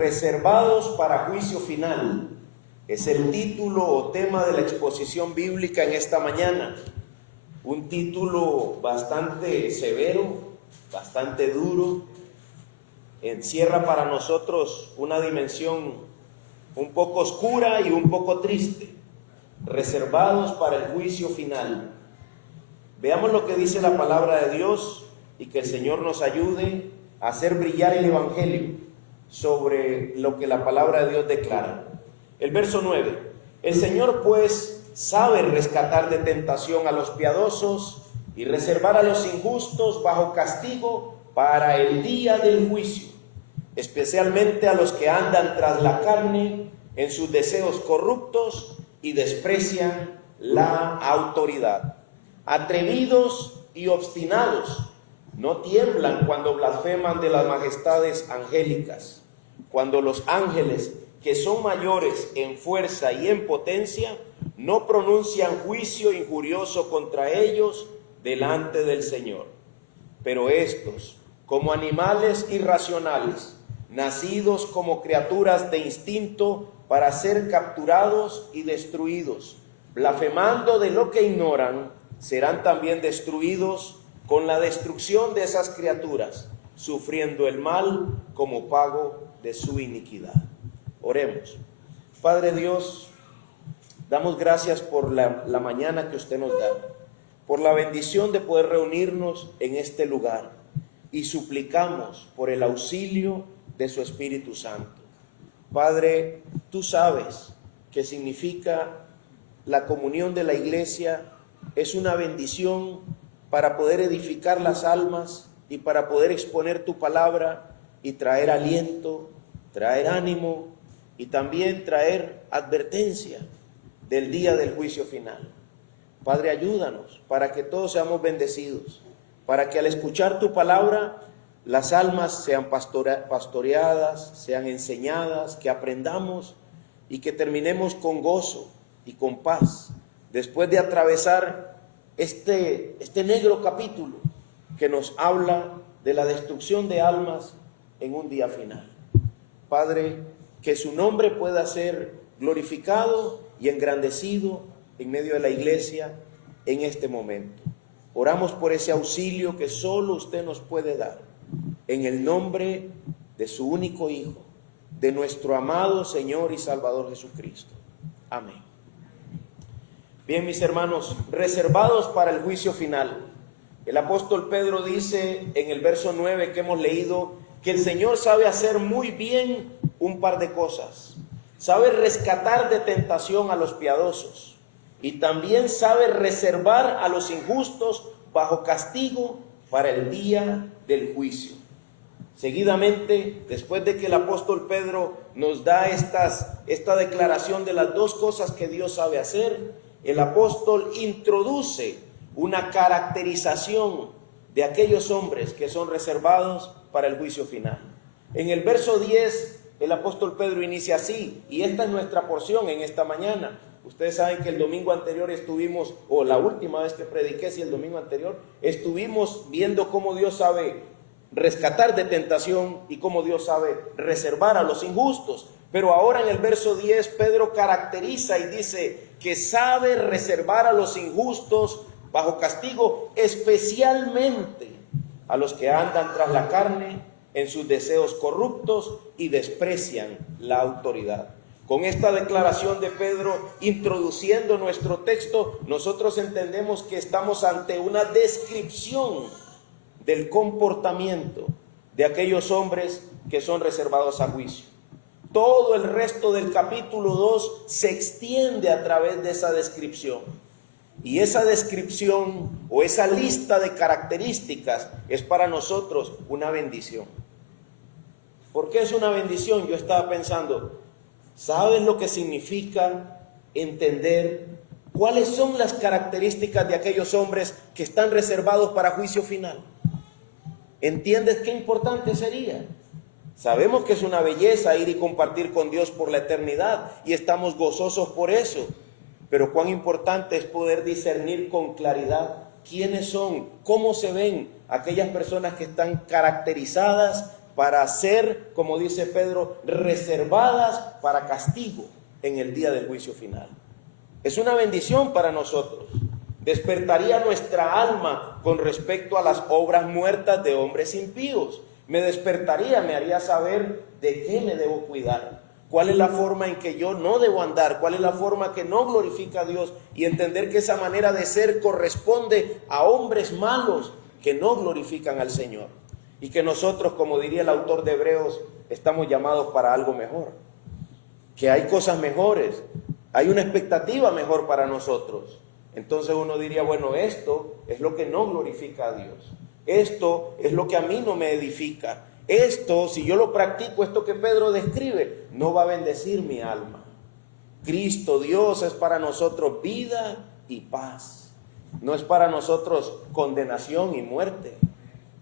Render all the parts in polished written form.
Reservados para juicio final. Es el título o tema de la exposición bíblica en esta mañana. Un título bastante severo, bastante duro. Encierra para nosotros una dimensión un poco oscura y un poco triste. Reservados para el juicio final. Veamos lo que dice la palabra de Dios y que el Señor nos ayude a hacer brillar el Evangelio sobre lo que la palabra de Dios declara. El verso 9. El Señor pues sabe rescatar de tentación a los piadosos y reservar a los injustos bajo castigo para el día del juicio, especialmente a los que andan tras la carne en sus deseos corruptos y desprecian la autoridad. Atrevidos y obstinados, no tiemblan cuando blasfeman de las majestades angélicas, cuando los ángeles, que son mayores en fuerza y en potencia, no pronuncian juicio injurioso contra ellos delante del Señor. Pero estos, como animales irracionales, nacidos como criaturas de instinto para ser capturados y destruidos, blasfemando de lo que ignoran, serán también destruidos con la destrucción de esas criaturas, sufriendo el mal como pago de su iniquidad. Oremos. Padre Dios, damos gracias por la mañana que usted nos da, por la bendición de poder reunirnos en este lugar, y suplicamos por el auxilio de su Espíritu Santo. Padre, tú sabes qué significa la comunión de la iglesia. Es una bendición para poder edificar las almas y para poder exponer tu palabra y traer aliento, traer ánimo y también traer advertencia del día del juicio final. Padre, ayúdanos para que todos seamos bendecidos, para que al escuchar tu palabra las almas sean pastoreadas, sean enseñadas, que aprendamos y que terminemos con gozo y con paz después de atravesar este negro capítulo que nos habla de la destrucción de almas en un día final. Padre, que su nombre pueda ser glorificado y engrandecido en medio de la iglesia en este momento. Oramos por ese auxilio que solo usted nos puede dar, en el nombre de su único Hijo, de nuestro amado Señor y Salvador Jesucristo. Amén. Bien, mis hermanos, reservados para el juicio final. El apóstol Pedro dice en el verso 9 que hemos leído que el Señor sabe hacer muy bien un par de cosas. Sabe rescatar de tentación a los piadosos y también sabe reservar a los injustos bajo castigo para el día del juicio. Seguidamente, después de que el apóstol Pedro nos da esta declaración de las dos cosas que Dios sabe hacer, el apóstol introduce una caracterización de aquellos hombres que son reservados para el juicio final. En el verso 10, el apóstol Pedro inicia así, y esta es nuestra porción en esta mañana. Ustedes saben que el domingo anterior estuvimos, o la última vez que prediqué, si el domingo anterior, estuvimos viendo cómo Dios sabe rescatar de tentación y cómo Dios sabe reservar a los injustos. Pero ahora en el verso 10 Pedro caracteriza y dice que sabe reservar a los injustos bajo castigo, especialmente a los que andan tras la carne en sus deseos corruptos y desprecian la autoridad. Con esta declaración de Pedro introduciendo nuestro texto, nosotros entendemos que estamos ante una descripción del comportamiento de aquellos hombres que son reservados a juicio. Todo el resto del capítulo 2 se extiende a través de esa descripción. Y esa descripción o esa lista de características es para nosotros una bendición. ¿Por qué es una bendición? Yo estaba pensando, ¿saben lo que significa entender cuáles son las características de aquellos hombres que están reservados para juicio final? ¿Entiendes qué importante sería? Sabemos que es una belleza ir y compartir con Dios por la eternidad y estamos gozosos por eso. Pero cuán importante es poder discernir con claridad quiénes son, cómo se ven aquellas personas que están caracterizadas para ser, como dice Pedro, reservadas para castigo en el día del juicio final. Es una bendición para nosotros. Despertaría nuestra alma con respecto a las obras muertas de hombres impíos. Me despertaría, me haría saber de qué me debo cuidar, cuál es la forma en que yo no debo andar, cuál es la forma que no glorifica a Dios, y entender que esa manera de ser corresponde a hombres malos que no glorifican al Señor, y que nosotros, como diría el autor de Hebreos, estamos llamados para algo mejor, que hay cosas mejores, hay una expectativa mejor para nosotros. Entonces uno diría, bueno, esto es lo que no glorifica a Dios, esto es lo que a mí no me edifica, esto, si yo lo practico, esto que Pedro describe, no va a bendecir mi alma. Cristo, Dios, es para nosotros vida y paz, no es para nosotros condenación y muerte.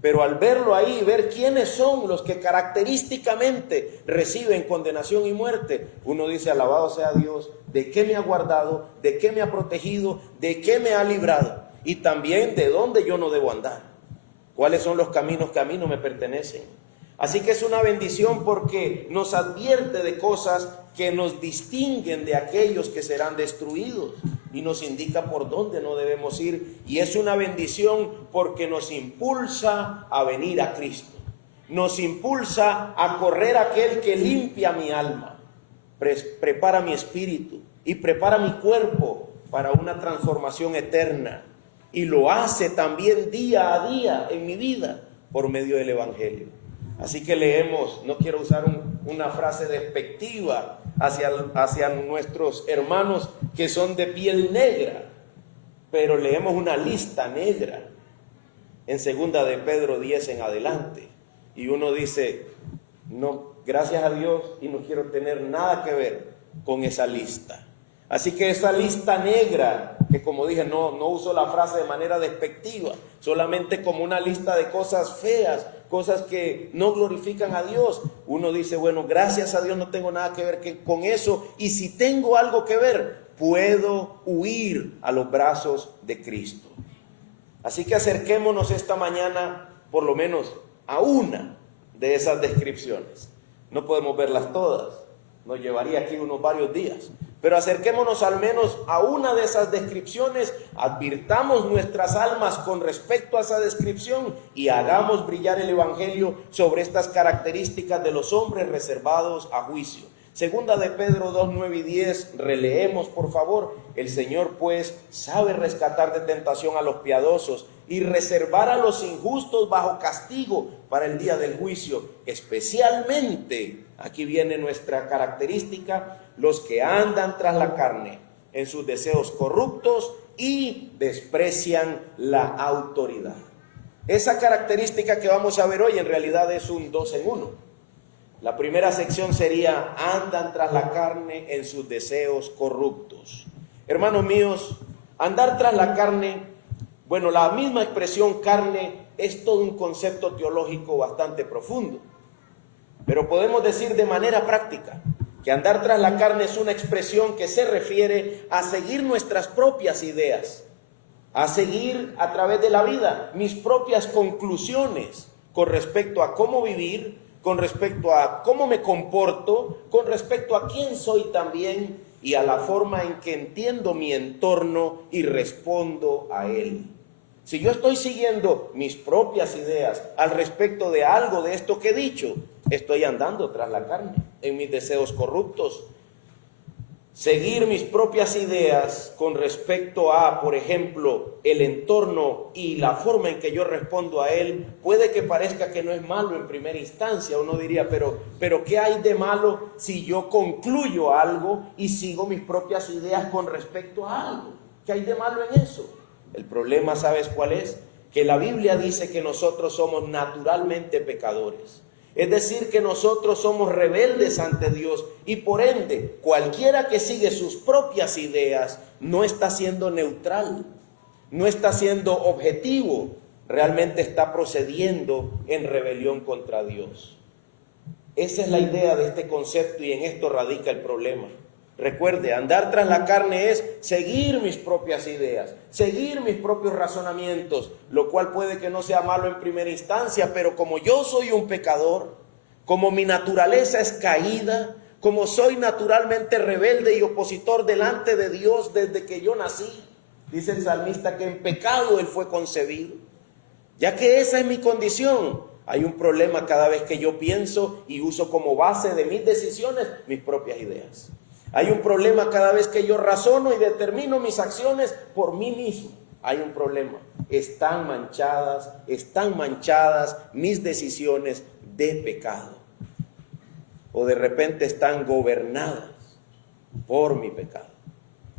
Pero al verlo ahí, ver quiénes son los que característicamente reciben condenación y muerte, uno dice, alabado sea Dios, de qué me ha guardado, de qué me ha protegido, de qué me ha librado, y también de dónde yo no debo andar, cuáles son los caminos que a mí no me pertenecen. Así que es una bendición porque nos advierte de cosas que nos distinguen de aquellos que serán destruidos y nos indica por dónde no debemos ir. Y es una bendición porque nos impulsa a venir a Cristo, nos impulsa a correr a aquel que limpia mi alma, prepara mi espíritu y prepara mi cuerpo para una transformación eterna, y lo hace también día a día en mi vida por medio del Evangelio. Así que leemos, no quiero usar una frase despectiva hacia nuestros hermanos que son de piel negra, pero leemos una lista negra en segunda de Pedro 10 en adelante, y uno dice, no, gracias a Dios, y no quiero tener nada que ver con esa lista. Así que esa lista negra, que como dije, no uso la frase de manera despectiva, solamente como una lista de cosas feas, cosas que no glorifican a Dios, uno dice, bueno, gracias a Dios no tengo nada que ver con eso, y si tengo algo que ver, puedo huir a los brazos de Cristo. Así que acerquémonos esta mañana por lo menos a una de esas descripciones. No podemos verlas todas, nos llevaría aquí unos varios días, pero acerquémonos al menos a una de esas descripciones, advirtamos nuestras almas con respecto a esa descripción y hagamos brillar el Evangelio sobre estas características de los hombres reservados a juicio. Segunda de Pedro 2, 9 y 10, releemos por favor. El Señor pues sabe rescatar de tentación a los piadosos y reservar a los injustos bajo castigo para el día del juicio, especialmente, aquí viene nuestra característica, los que andan tras la carne en sus deseos corruptos y desprecian la autoridad. Esa característica que vamos a ver hoy en realidad es un 2 en 1. La primera sección sería, andan tras la carne en sus deseos corruptos. Hermanos míos, andar tras la carne, bueno, la misma expresión carne es todo un concepto teológico bastante profundo, pero podemos decir de manera práctica que andar tras la carne es una expresión que se refiere a seguir nuestras propias ideas, a seguir a través de la vida mis propias conclusiones con respecto a cómo vivir, con respecto a cómo me comporto, con respecto a quién soy también y a la forma en que entiendo mi entorno y respondo a él. Si yo estoy siguiendo mis propias ideas al respecto de algo de esto que he dicho, estoy andando tras la carne, en mis deseos corruptos. Seguir mis propias ideas con respecto a, por ejemplo, el entorno y la forma en que yo respondo a él, puede que parezca que no es malo en primera instancia. Uno diría, pero ¿qué hay de malo si yo concluyo algo y sigo mis propias ideas con respecto a algo? ¿Qué hay de malo en eso? El problema, ¿sabes cuál es? Que la Biblia dice que nosotros somos naturalmente pecadores. Es decir, que nosotros somos rebeldes ante Dios y por ende, cualquiera que sigue sus propias ideas no está siendo neutral, no está siendo objetivo, realmente está procediendo en rebelión contra Dios. Esa es la idea de este concepto y en esto radica el problema. Recuerde, andar tras la carne es seguir mis propias ideas, seguir mis propios razonamientos, lo cual puede que no sea malo en primera instancia, pero como yo soy un pecador, como mi naturaleza es caída, como soy naturalmente rebelde y opositor delante de Dios desde que yo nací, dice el salmista que en pecado él fue concebido. Ya que esa es mi condición, hay un problema cada vez que yo pienso y uso como base de mis decisiones mis propias ideas. Hay un problema cada vez que yo razono y determino mis acciones por mí mismo. Hay un problema. Están manchadas mis decisiones de pecado. O de repente están gobernadas por mi pecado.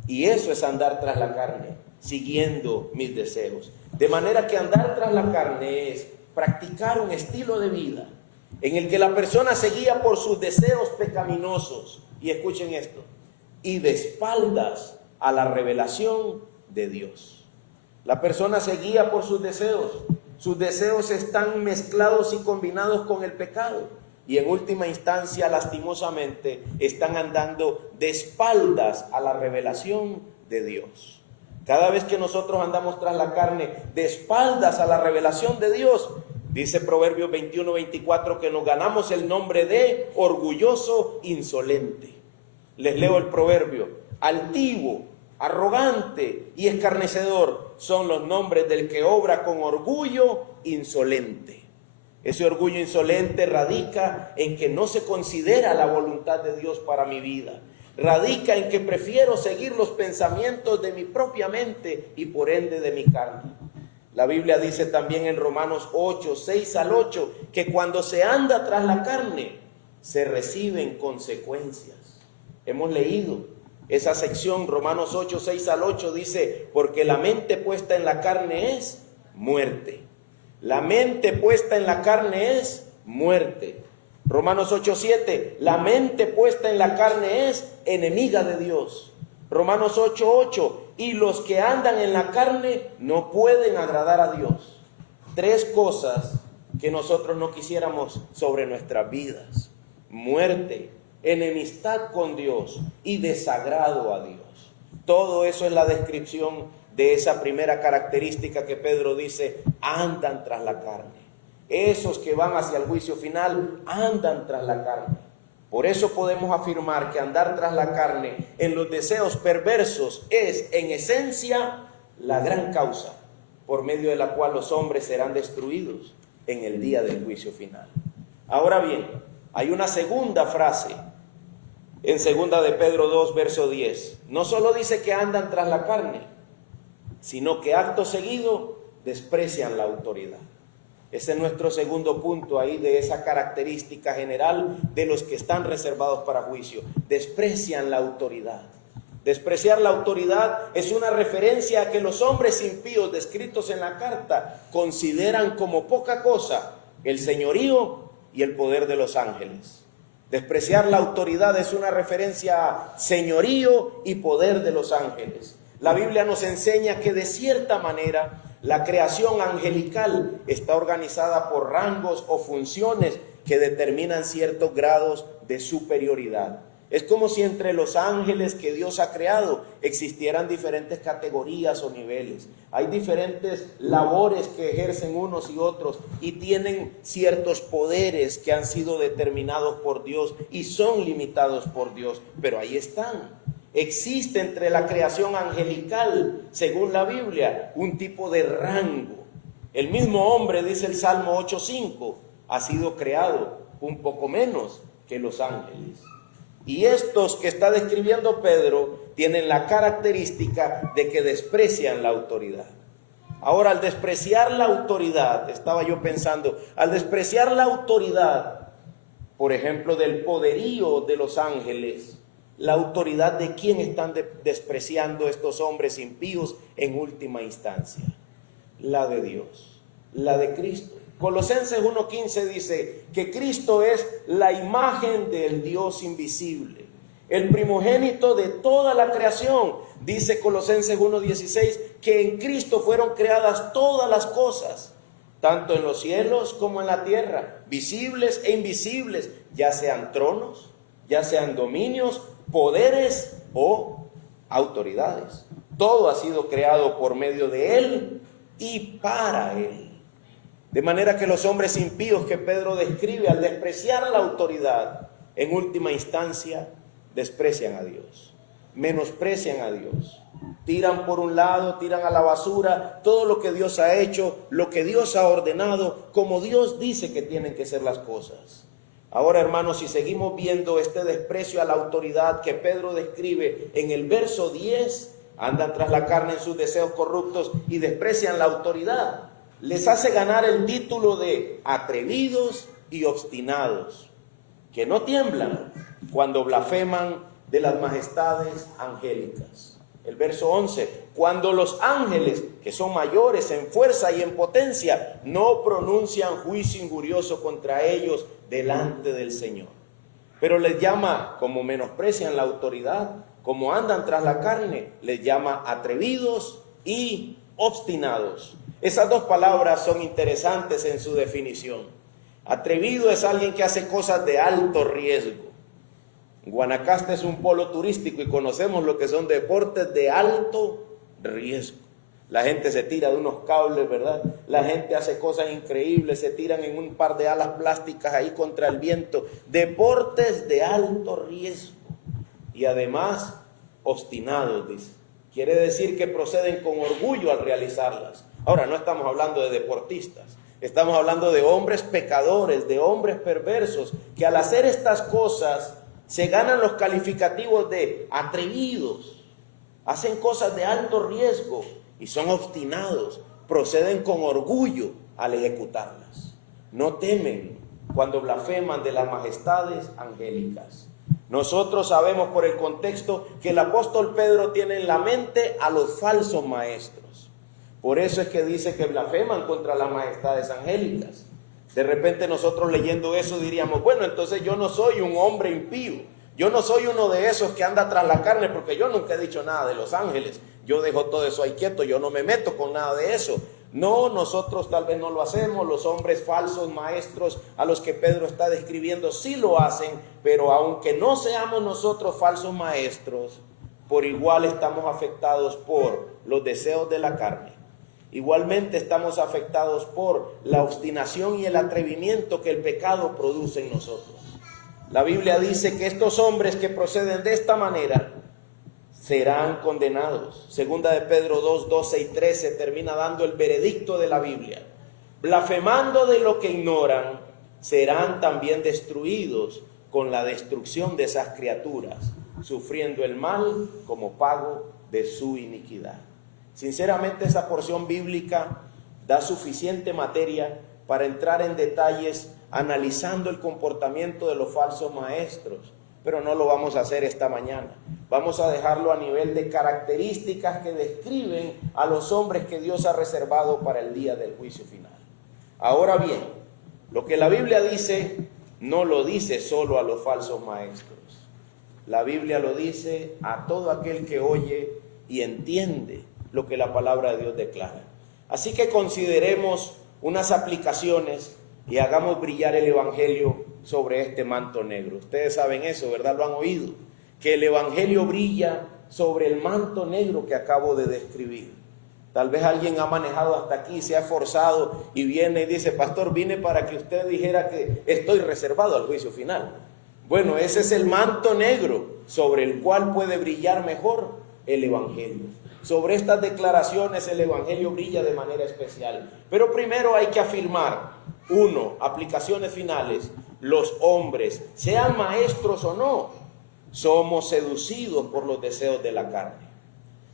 Y eso es andar tras la carne, siguiendo mis deseos. De manera que andar tras la carne es practicar un estilo de vida en el que la persona se guía por sus deseos pecaminosos. Y escuchen esto, y de espaldas a la revelación de Dios. La persona se guía por sus deseos están mezclados y combinados con el pecado. Y en última instancia, lastimosamente, están andando de espaldas a la revelación de Dios. Cada vez que nosotros andamos tras la carne, de espaldas a la revelación de Dios, dice Proverbios 21:24 que nos ganamos el nombre de orgulloso insolente. Les leo el proverbio: altivo, arrogante y escarnecedor son los nombres del que obra con orgullo insolente. Ese orgullo insolente radica en que no se considera la voluntad de Dios para mi vida. Radica en que prefiero seguir los pensamientos de mi propia mente y por ende de mi carne. La Biblia dice también en Romanos 8:6-8 que cuando se anda tras la carne se reciben consecuencias. Hemos leído esa sección, Romanos 8:6-8 dice: porque la mente puesta en la carne es muerte. La mente puesta en la carne es muerte. Romanos 8:7, la mente puesta en la carne es enemiga de Dios. Romanos 8:8, y los que andan en la carne no pueden agradar a Dios. Tres cosas que nosotros no quisiéramos sobre nuestras vidas: muerte, enemistad con Dios y desagrado a Dios. Todo eso es la descripción de esa primera característica que Pedro dice: andan tras la carne. Esos que van hacia el juicio final andan tras la carne. Por eso podemos afirmar que andar tras la carne en los deseos perversos es en esencia la gran causa por medio de la cual los hombres serán destruidos en el día del juicio final. Ahora bien, hay una segunda frase en 2 de Pedro 2, verso 10. No solo dice que andan tras la carne, sino que acto seguido desprecian la autoridad. Ese es nuestro segundo punto ahí de esa característica general de los que están reservados para juicio. Desprecian la autoridad. Despreciar la autoridad es una referencia a que los hombres impíos descritos en la carta consideran como poca cosa el señorío y el poder de los ángeles. Despreciar la autoridad es una referencia a señorío y poder de los ángeles. La Biblia nos enseña que de cierta manera la creación angelical está organizada por rangos o funciones que determinan ciertos grados de superioridad. Es como si entre los ángeles que Dios ha creado existieran diferentes categorías o niveles. Hay diferentes labores que ejercen unos y otros y tienen ciertos poderes que han sido determinados por Dios y son limitados por Dios, pero ahí están. Existe entre la creación angelical, según la Biblia, un tipo de rango. El mismo hombre, dice el Salmo 8:5, ha sido creado un poco menos que los ángeles. Y estos que está describiendo Pedro tienen la característica de que desprecian la autoridad. Ahora, al despreciar la autoridad, estaba yo pensando, al despreciar la autoridad, por ejemplo, del poderío de los ángeles, la autoridad de quién están despreciando estos hombres impíos en última instancia: la de Dios, la de Cristo. Colosenses 1:15 dice que Cristo es la imagen del Dios invisible, el primogénito de toda la creación. Dice Colosenses 1:16 que en Cristo fueron creadas todas las cosas, tanto en los cielos como en la tierra, visibles e invisibles, ya sean tronos, ya sean dominios, poderes o autoridades. Todo ha sido creado por medio de Él y para Él. De manera que los hombres impíos que Pedro describe, al despreciar la autoridad, en última instancia, desprecian a Dios, menosprecian a Dios, tiran por un lado, tiran a la basura todo lo que Dios ha hecho, lo que Dios ha ordenado, como Dios dice que tienen que ser las cosas. Ahora, hermanos, si seguimos viendo este desprecio a la autoridad que Pedro describe en el verso 10, andan tras la carne en sus deseos corruptos y desprecian la autoridad, les hace ganar el título de atrevidos y obstinados, que no tiemblan cuando blasfeman de las majestades angélicas. El verso 11, cuando los ángeles, que son mayores en fuerza y en potencia, no pronuncian juicio injurioso contra ellos delante del Señor. Pero les llama, como menosprecian la autoridad, como andan tras la carne, les llama atrevidos y obstinados. Esas dos palabras son interesantes en su definición. Atrevido es alguien que hace cosas de alto riesgo. Guanacaste es un polo turístico y conocemos lo que son deportes de alto riesgo. La gente se tira de unos cables, ¿verdad? La gente hace cosas increíbles, se tiran en un par de alas plásticas ahí contra el viento. Deportes de alto riesgo. Y además, obstinados, dice. Quiere decir que proceden con orgullo al realizarlas. Ahora, no estamos hablando de deportistas. Estamos hablando de hombres pecadores, de hombres perversos, que al hacer estas cosas se ganan los calificativos de atrevidos, hacen cosas de alto riesgo y son obstinados, proceden con orgullo al ejecutarlas. No temen cuando blasfeman de las majestades angélicas. Nosotros sabemos por el contexto que el apóstol Pedro tiene en la mente a los falsos maestros. Por eso es que dice que blasfeman contra las majestades angélicas. De repente nosotros leyendo eso diríamos, bueno, entonces yo no soy un hombre impío, yo no soy uno de esos que anda tras la carne, porque yo nunca he dicho nada de los ángeles, yo dejo todo eso ahí quieto, yo no me meto con nada de eso. No, nosotros tal vez no lo hacemos, los hombres falsos maestros a los que Pedro está describiendo sí lo hacen, pero aunque no seamos nosotros falsos maestros, por igual estamos afectados por los deseos de la carne. Igualmente estamos afectados por la obstinación y el atrevimiento que el pecado produce en nosotros. La Biblia dice que estos hombres que proceden de esta manera serán condenados. Segunda de Pedro 2, 12 y 13 termina dando el veredicto de la Biblia. Blasfemando de lo que ignoran, serán también destruidos con la destrucción de esas criaturas, sufriendo el mal como pago de su iniquidad. Sinceramente, esa porción bíblica da suficiente materia para entrar en detalles analizando el comportamiento de los falsos maestros, pero no lo vamos a hacer esta mañana. Vamos a dejarlo a nivel de características que describen a los hombres que Dios ha reservado para el día del juicio final. Ahora bien, lo que la Biblia dice, no lo dice solo a los falsos maestros. La Biblia lo dice a todo aquel que oye y entiende lo que la palabra de Dios declara. Así que consideremos unas aplicaciones y hagamos brillar el evangelio sobre este manto negro. Ustedes saben eso, ¿verdad? Lo han oído, que el evangelio brilla sobre el manto negro que acabo de describir. Tal vez alguien ha manejado hasta aquí, se ha esforzado y viene y dice, pastor, vine para que usted dijera que estoy reservado al juicio final. Bueno, ese es el manto negro sobre el cual puede brillar mejor el evangelio. Sobre estas declaraciones el evangelio brilla de manera especial. Pero primero hay que afirmar, uno, aplicaciones finales, los hombres, sean maestros o no, somos seducidos por los deseos de la carne.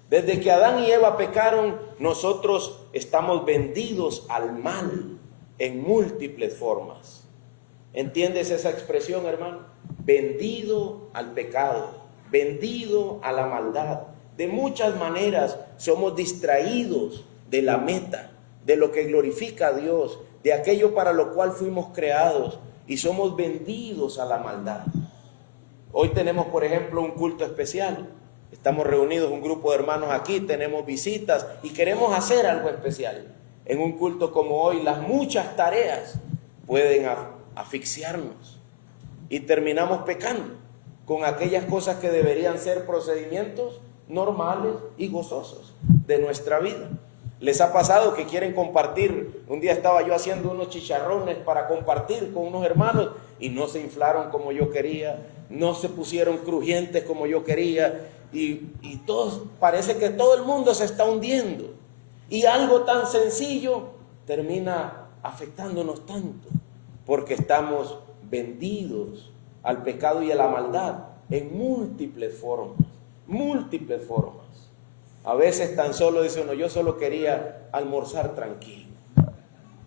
Desde que Adán y Eva pecaron, nosotros estamos vendidos al mal en múltiples formas. ¿Entiendes esa expresión, hermano? Vendido al pecado, vendido a la maldad. De muchas maneras somos distraídos de la meta, de lo que glorifica a Dios, de aquello para lo cual fuimos creados, y somos vendidos a la maldad. Hoy tenemos, por ejemplo, un culto especial. Estamos reunidos un grupo de hermanos aquí, tenemos visitas y queremos hacer algo especial. En un culto como hoy, las muchas tareas pueden asfixiarnos y terminamos pecando con aquellas cosas que deberían ser procedimientos normales y gozosos de nuestra vida. ¿Les ha pasado que quieren compartir? Un día estaba yo haciendo unos chicharrones para compartir con unos hermanos y no se inflaron como yo quería, no se pusieron crujientes como yo quería y todos, parece que todo el mundo se está hundiendo. Y algo tan sencillo termina afectándonos tanto porque estamos vendidos al pecado y a la maldad en múltiples formas, múltiples formas. A veces tan solo dice uno, yo solo quería almorzar tranquilo.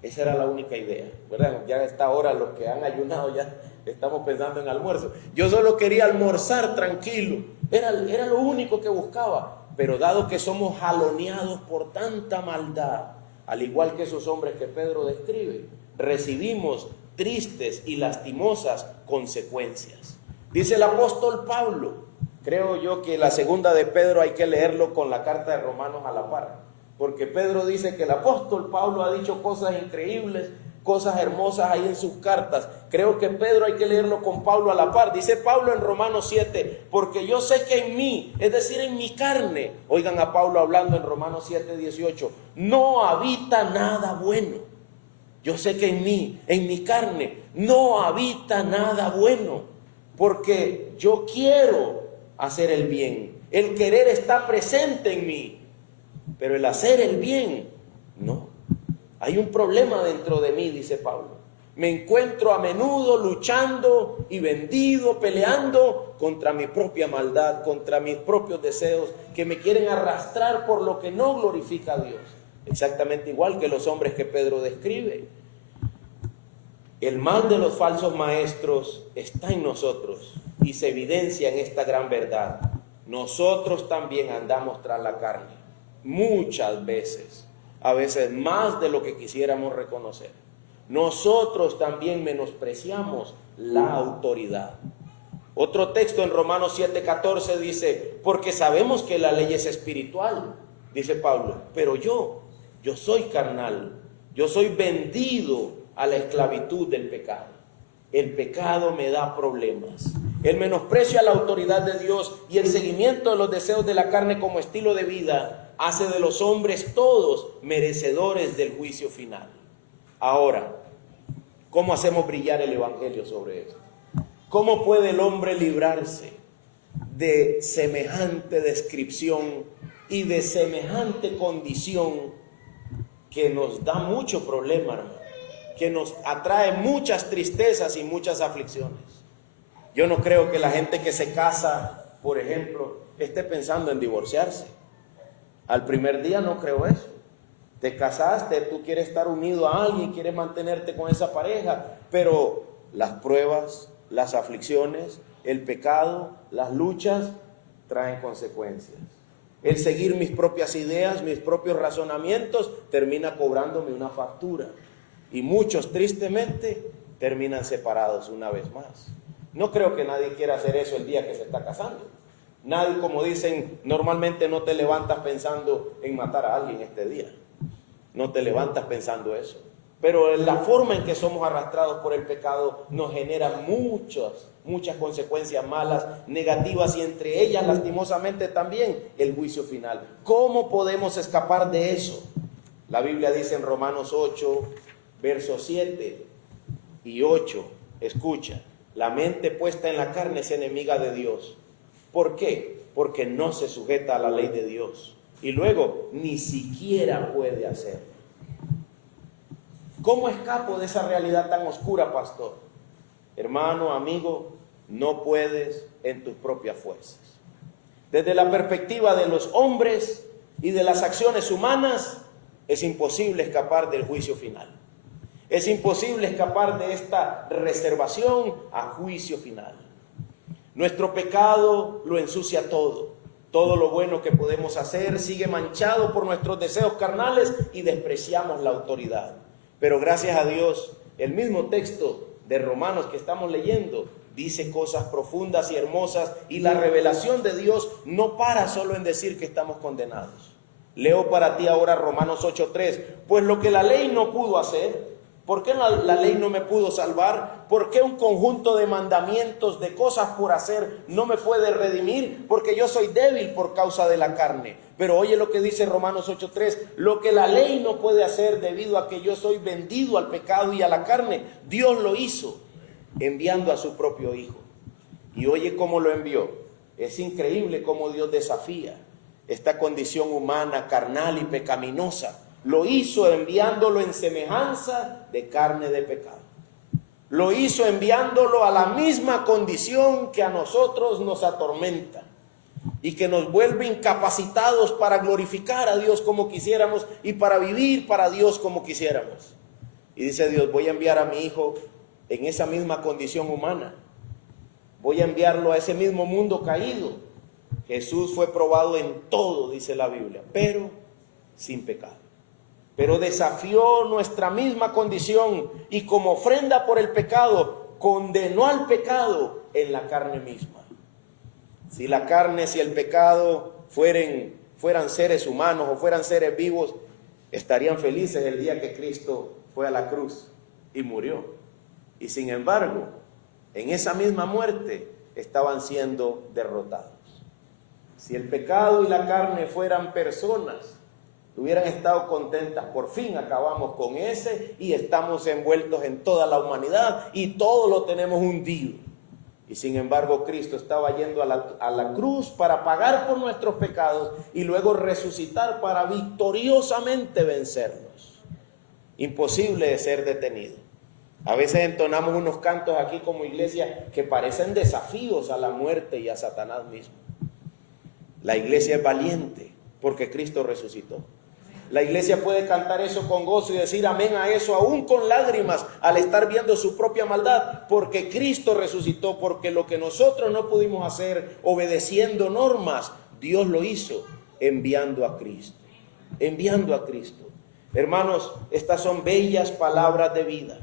Esa era la única idea, ¿verdad? Ya a esta hora los que han ayunado ya estamos pensando en almuerzo. Yo solo quería almorzar tranquilo, era lo único que buscaba. Pero dado que somos jaloneados por tanta maldad, al igual que esos hombres que Pedro describe, recibimos tristes y lastimosas consecuencias. Dice el apóstol Pablo, creo yo que la segunda de Pedro hay que leerlo con la carta de Romanos a la par, porque Pedro dice que el apóstol Pablo ha dicho cosas increíbles, cosas hermosas ahí en sus cartas. Creo que Pedro hay que leerlo con Pablo a la par. Dice Pablo en Romanos 7, porque yo sé que en mí, es decir, en mi carne, oigan a Pablo hablando en Romanos 7, 18, no habita nada bueno. Yo sé que en mí, en mi carne, no habita nada bueno, porque yo quiero hacer el bien. El querer está presente en mí, pero el hacer el bien, no. Hay un problema dentro de mí, dice Pablo. Me encuentro a menudo luchando y vendido, peleando contra mi propia maldad, contra mis propios deseos que me quieren arrastrar por lo que no glorifica a Dios. Exactamente igual que los hombres que Pedro describe. El mal de los falsos maestros está en nosotros y se evidencia en esta gran verdad. Nosotros también andamos tras la carne, muchas veces. A veces más de lo que quisiéramos reconocer. Nosotros también menospreciamos la autoridad. Otro texto en Romanos 7:14 dice, porque sabemos que la ley es espiritual, dice Pablo, pero yo soy carnal, yo soy vendido a la esclavitud del pecado. El pecado me da problemas. El menosprecio a la autoridad de Dios y el seguimiento de los deseos de la carne como estilo de vida hace de los hombres todos merecedores del juicio final. Ahora, ¿cómo hacemos brillar el evangelio sobre esto? ¿Cómo puede el hombre librarse de semejante descripción y de semejante condición que nos da mucho problema, hermano? Que nos atrae muchas tristezas y muchas aflicciones. Yo no creo que la gente que se casa, por ejemplo, esté pensando en divorciarse. Al primer día no creo eso. Te casaste, tú quieres estar unido a alguien, quieres mantenerte con esa pareja, pero las pruebas, las aflicciones, el pecado, las luchas traen consecuencias. El seguir mis propias ideas, mis propios razonamientos, termina cobrándome una factura. Y muchos, tristemente, terminan separados una vez más. No creo que nadie quiera hacer eso el día que se está casando. Nadie, como dicen, normalmente no te levantas pensando en matar a alguien este día. No te levantas pensando eso. Pero la forma en que somos arrastrados por el pecado nos genera muchas consecuencias malas, negativas, y entre ellas, lastimosamente, también el juicio final. ¿Cómo podemos escapar de eso? La Biblia dice en Romanos 8, versos 7 y 8, escucha, la mente puesta en la carne es enemiga de Dios. ¿Por qué? Porque no se sujeta a la ley de Dios. Y luego, ni siquiera puede hacerlo. ¿Cómo escapo de esa realidad tan oscura, pastor? Hermano, amigo, no puedes en tus propias fuerzas. Desde la perspectiva de los hombres y de las acciones humanas, es imposible escapar del juicio final. Es imposible escapar de esta reservación a juicio final. Nuestro pecado lo ensucia todo. Todo lo bueno que podemos hacer sigue manchado por nuestros deseos carnales y despreciamos la autoridad. Pero gracias a Dios, el mismo texto de Romanos que estamos leyendo dice cosas profundas y hermosas, y la revelación de Dios no para solo en decir que estamos condenados. Leo para ti ahora Romanos 8:3. Pues lo que la ley no pudo hacer, ¿por qué la ley no me pudo salvar? ¿Por qué un conjunto de mandamientos, de cosas por hacer, no me puede redimir? Porque yo soy débil por causa de la carne. Pero oye lo que dice Romanos 8:3, lo que la ley no puede hacer debido a que yo soy vendido al pecado y a la carne, Dios lo hizo enviando a su propio Hijo. Y oye cómo lo envió. Es increíble cómo Dios desafía esta condición humana, carnal y pecaminosa. Lo hizo enviándolo en semejanza de carne de pecado. Lo hizo enviándolo a la misma condición que a nosotros nos atormenta y que nos vuelve incapacitados para glorificar a Dios como quisiéramos y para vivir para Dios como quisiéramos. Y dice Dios, voy a enviar a mi Hijo en esa misma condición humana. Voy a enviarlo a ese mismo mundo caído. Jesús fue probado en todo, dice la Biblia, pero sin pecado. Pero desafió nuestra misma condición y como ofrenda por el pecado, condenó al pecado en la carne misma. Si el pecado fueran seres humanos o fueran seres vivos, estarían felices el día que Cristo fue a la cruz y murió. Y sin embargo, en esa misma muerte estaban siendo derrotados. Si el pecado y la carne fueran personas, hubieran estado contentas. Por fin acabamos con ese y estamos envueltos en toda la humanidad y todo lo tenemos hundido. Y sin embargo Cristo estaba yendo a la cruz para pagar por nuestros pecados y luego resucitar para victoriosamente vencernos. Imposible de ser detenido. A veces entonamos unos cantos aquí como iglesia que parecen desafíos a la muerte y a Satanás mismo. La iglesia es valiente porque Cristo resucitó. La iglesia puede cantar eso con gozo y decir amén a eso, aún con lágrimas, al estar viendo su propia maldad, porque Cristo resucitó, porque lo que nosotros no pudimos hacer obedeciendo normas, Dios lo hizo enviando a Cristo. Enviando a Cristo. Hermanos, estas son bellas palabras de vida.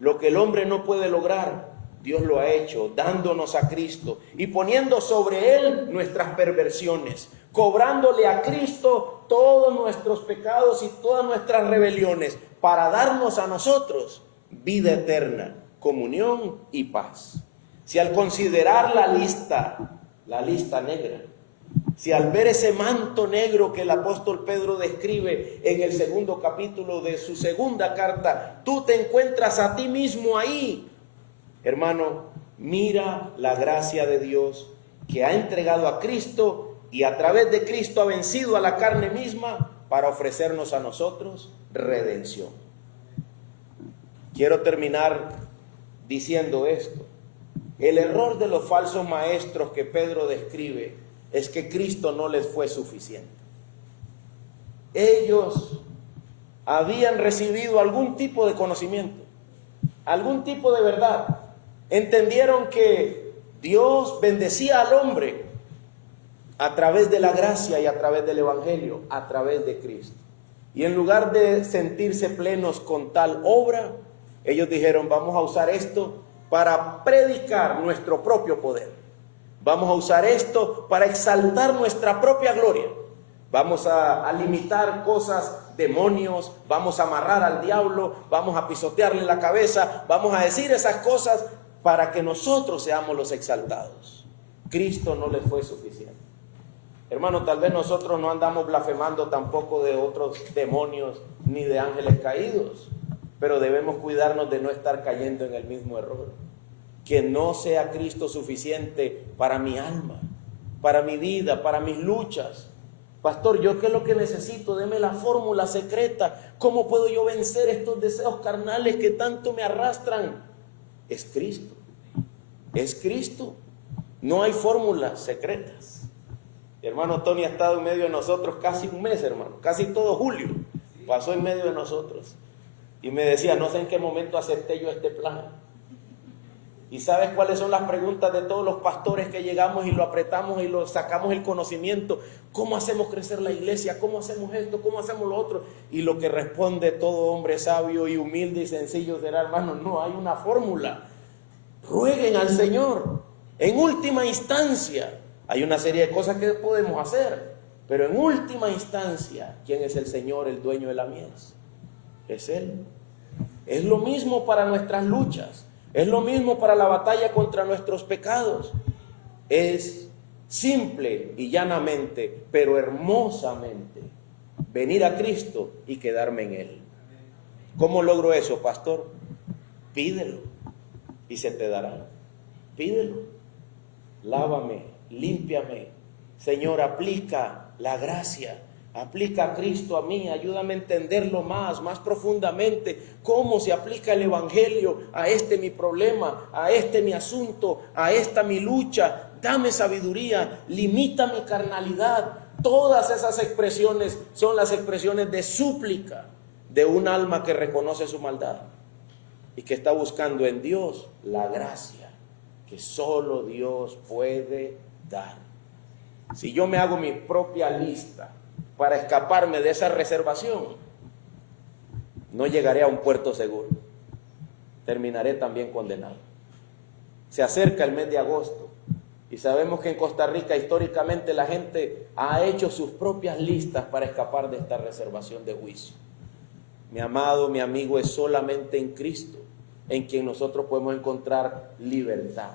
Lo que el hombre no puede lograr, Dios lo ha hecho, dándonos a Cristo y poniendo sobre Él nuestras perversiones, cobrándole a Cristo todos nuestros pecados y todas nuestras rebeliones para darnos a nosotros vida eterna, comunión y paz. Si al considerar la lista negra, si al ver ese manto negro que el apóstol Pedro describe en el 2 capítulo de su segunda carta, tú te encuentras a ti mismo ahí, hermano, mira la gracia de Dios que ha entregado a Cristo y a través de Cristo ha vencido a la carne misma para ofrecernos a nosotros redención. Quiero terminar diciendo esto. El error de los falsos maestros que Pedro describe es que Cristo no les fue suficiente. Ellos habían recibido algún tipo de conocimiento, algún tipo de verdad. Entendieron que Dios bendecía al hombre a través de la gracia y a través del evangelio, a través de Cristo. Y en lugar de sentirse plenos con tal obra, ellos dijeron, vamos a usar esto para predicar nuestro propio poder. Vamos a usar esto para exaltar nuestra propia gloria. Vamos a limitar cosas, demonios, vamos a amarrar al diablo, vamos a pisotearle la cabeza, vamos a decir esas cosas para que nosotros seamos los exaltados. Cristo no les fue suficiente. Hermano, tal vez nosotros no andamos blasfemando tampoco de otros demonios ni de ángeles caídos, pero debemos cuidarnos de no estar cayendo en el mismo error. Que no sea Cristo suficiente para mi alma, para mi vida, para mis luchas. Pastor, ¿yo qué es lo que necesito? Deme la fórmula secreta. ¿Cómo puedo yo vencer estos deseos carnales que tanto me arrastran? Es Cristo. Es Cristo. No hay fórmulas secretas. Hermano Tony ha estado en medio de nosotros casi un mes, hermano. Casi todo julio pasó en medio de nosotros. Y me decía, no sé en qué momento acepté yo este plan. ¿Y sabes cuáles son las preguntas de todos los pastores que llegamos y lo apretamos y lo sacamos el conocimiento? ¿Cómo hacemos crecer la iglesia? ¿Cómo hacemos esto? ¿Cómo hacemos lo otro? Y lo que responde todo hombre sabio y humilde y sencillo será, hermano, no hay una fórmula. Rueguen al Señor. En última instancia, hay una serie de cosas que podemos hacer, pero en última instancia, ¿quién es el Señor, el dueño de la mies? Es Él. Es lo mismo para nuestras luchas. Es lo mismo para la batalla contra nuestros pecados. Es simple y llanamente, pero hermosamente, venir a Cristo y quedarme en Él. ¿Cómo logro eso, pastor? Pídelo y se te dará. Pídelo. Lávame, límpiame. Señor, aplica la gracia. Aplica a Cristo a mí, ayúdame a entenderlo más profundamente, cómo se aplica el Evangelio a este mi problema, a este mi asunto, a esta mi lucha. Dame sabiduría, limita mi carnalidad. Todas esas expresiones son las expresiones de súplica de un alma que reconoce su maldad y que está buscando en Dios la gracia que solo Dios puede dar. Si yo me hago mi propia lista para escaparme de esa reservación, no llegaré a un puerto seguro. Terminaré también condenado. Se acerca el mes de agosto y sabemos que en Costa Rica históricamente la gente ha hecho sus propias listas para escapar de esta reservación de juicio. Mi amado, mi amigo, es solamente en Cristo en quien nosotros podemos encontrar libertad.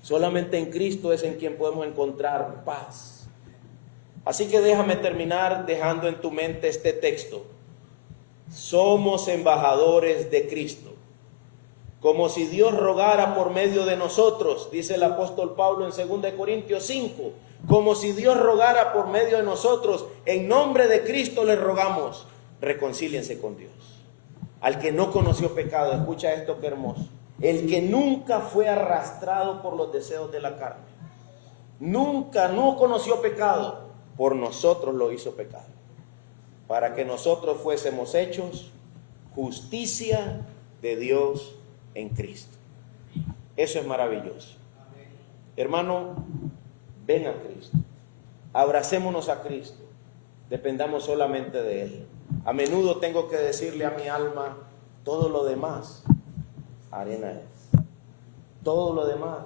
Solamente en Cristo es en quien podemos encontrar paz. Así que déjame terminar dejando en tu mente este texto. Somos embajadores de Cristo. Como si Dios rogara por medio de nosotros, dice el apóstol Pablo en 2 Corintios 5. Como si Dios rogara por medio de nosotros, en nombre de Cristo les rogamos, reconcíliense con Dios. Al que no conoció pecado, escucha esto que hermoso. El que nunca fue arrastrado por los deseos de la carne. Nunca, no conoció pecado. Por nosotros lo hizo pecado, para que nosotros fuésemos hechos justicia de Dios en Cristo. Eso es maravilloso. Hermano, ven a Cristo, abracémonos a Cristo, dependamos solamente de Él. A menudo tengo que decirle a mi alma, todo lo demás, arena es. Todo lo demás,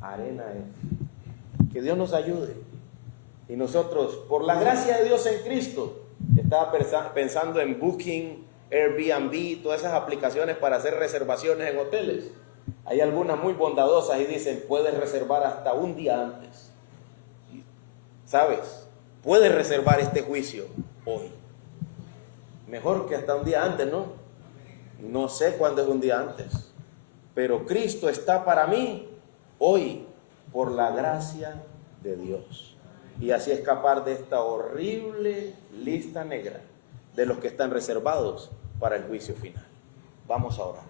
arena es. Que Dios nos ayude. Y nosotros, por la gracia de Dios en Cristo, estaba pensando en Booking, Airbnb, todas esas aplicaciones para hacer reservaciones en hoteles. Hay algunas muy bondadosas y dicen, puedes reservar hasta un día antes. ¿Sabes? Puedes reservar este juicio hoy. Mejor que hasta un día antes, ¿no? No sé cuándo es un día antes. Pero Cristo está para mí hoy, por la gracia de Dios. Y así escapar de esta horrible lista negra de los que están reservados para el juicio final. Vamos a orar.